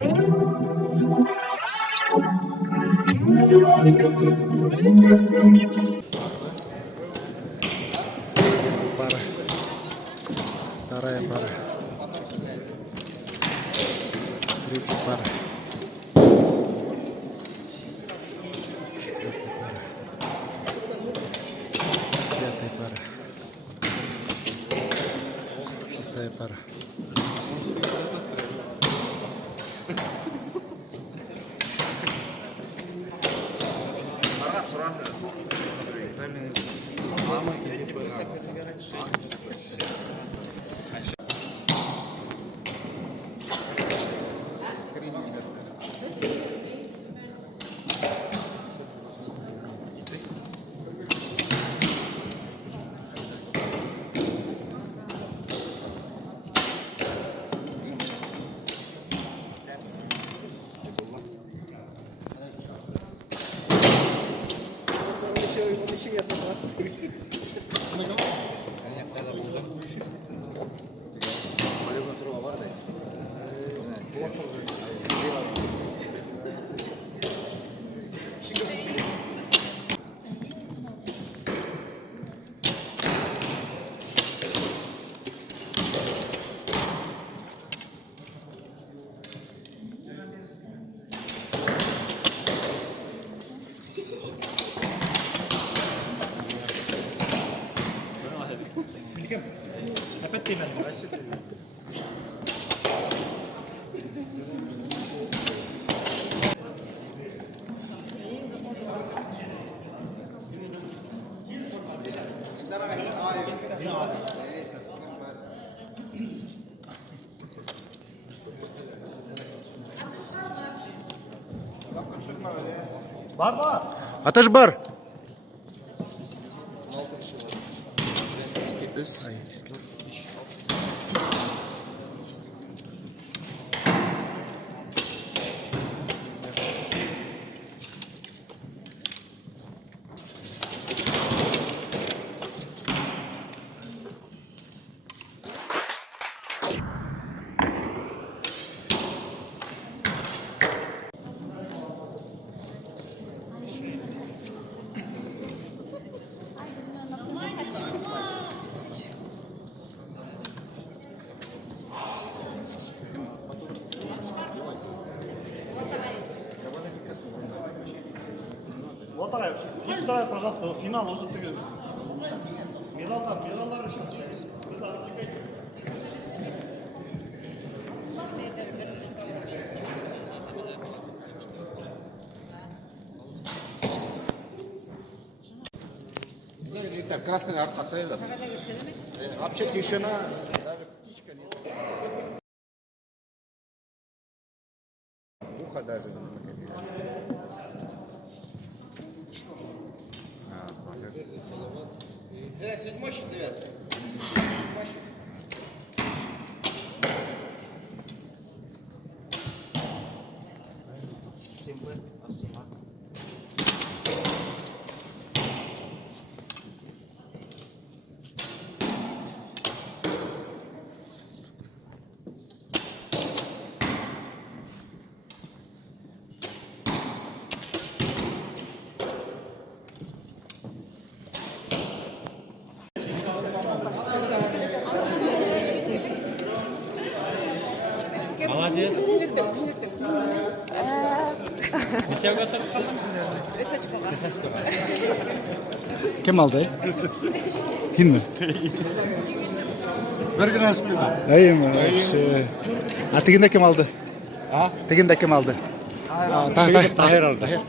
Para. Вторая пара. Третья пара. Четвертая пара. Пятая пара. Шестая пара. Var mı? Ateş bar. Вот такая. И вторая, пожалуйста, финал. Вот ты медалдар сейчас. Так, красный аркасы. Вообще тишина. Даже птичка нет. Ухо даже не находили. Седьмой, девятый. Молодец. Nechega Kim aldı? Kim mi? Bir gün aşkıydı. İyi mi? Atiginde kim aldı? Ha? Teginde kim aldı? Tahir aldı.